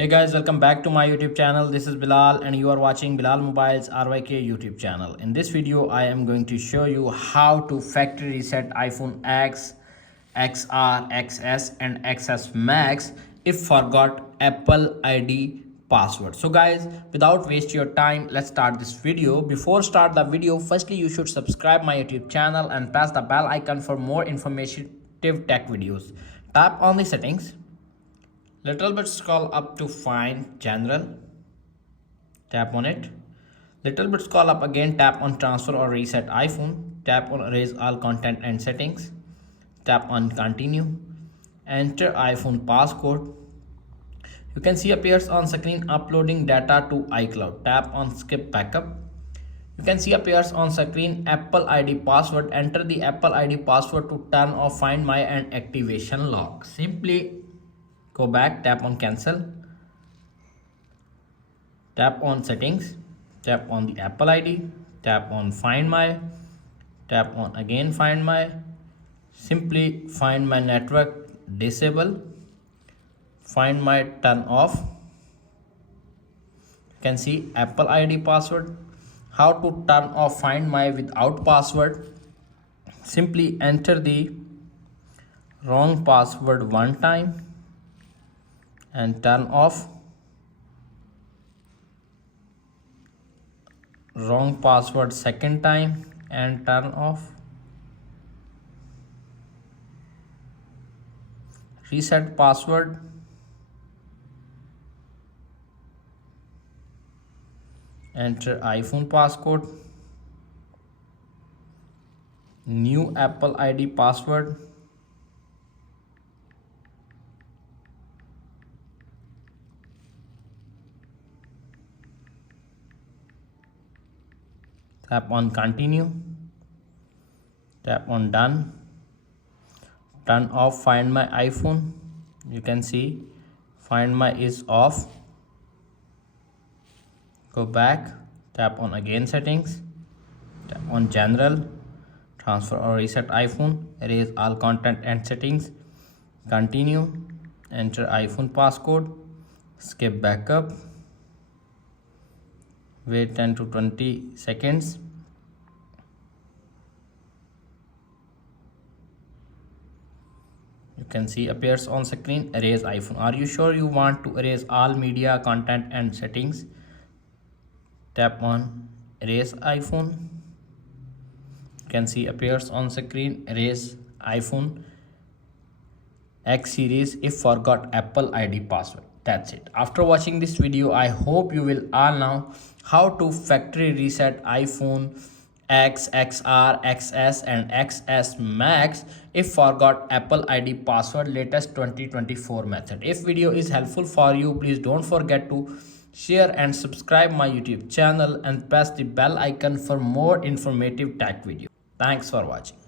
Hey guys, welcome back to my YouTube channel. This is Bilal and you are watching Bilal Mobiles RYK YouTube channel. In this video, I am going to show you how to factory reset iPhone X, XR, XS and XS Max if forgot Apple ID password. So guys, without waste your time, let's start this video. Before start the video, firstly you should subscribe my YouTube channel and press the bell icon for more informative tech videos. Tap on the settings. Little bit scroll up to find general, tap on it. Little bit scroll up again, tap on transfer or reset iPhone, tap on erase all content and settings, tap on continue, enter iPhone passcode. You can see appears on screen uploading data to iCloud, tap on skip backup. You can see appears on screen Apple ID password, enter the Apple ID password to turn off Find My and activation lock. Simply go back, tap on cancel, tap on settings, tap on the Apple ID, tap on Find My, tap on again Find My, simply Find My network disable, Find My turn off. You can see Apple ID password. How to turn off Find My without password? Simply enter the wrong password one time and turn off, wrong password second time and turn off, reset password, enter iPhone passcode, new Apple ID password, tap on continue, tap on done, turn off Find My iPhone. You can see Find My is off. Go back, tap on again settings, tap on general, transfer or reset iPhone, erase all content and settings, continue, enter iPhone passcode, skip backup, wait 10 to 20 seconds. You can see appears on screen erase iPhone. Are you sure you want to erase all media content and settings? Tap on erase iPhone. You can see appears on screen erase iPhone X series if forgot Apple ID password. That's it. After watching this video, I hope you will all know how to factory reset iPhone X, XR, XS and XS Max if forgot Apple ID password latest 2024 method. If video is helpful for you, please don't forget to share and subscribe my YouTube channel and press the bell icon for more informative tech video. Thanks for watching.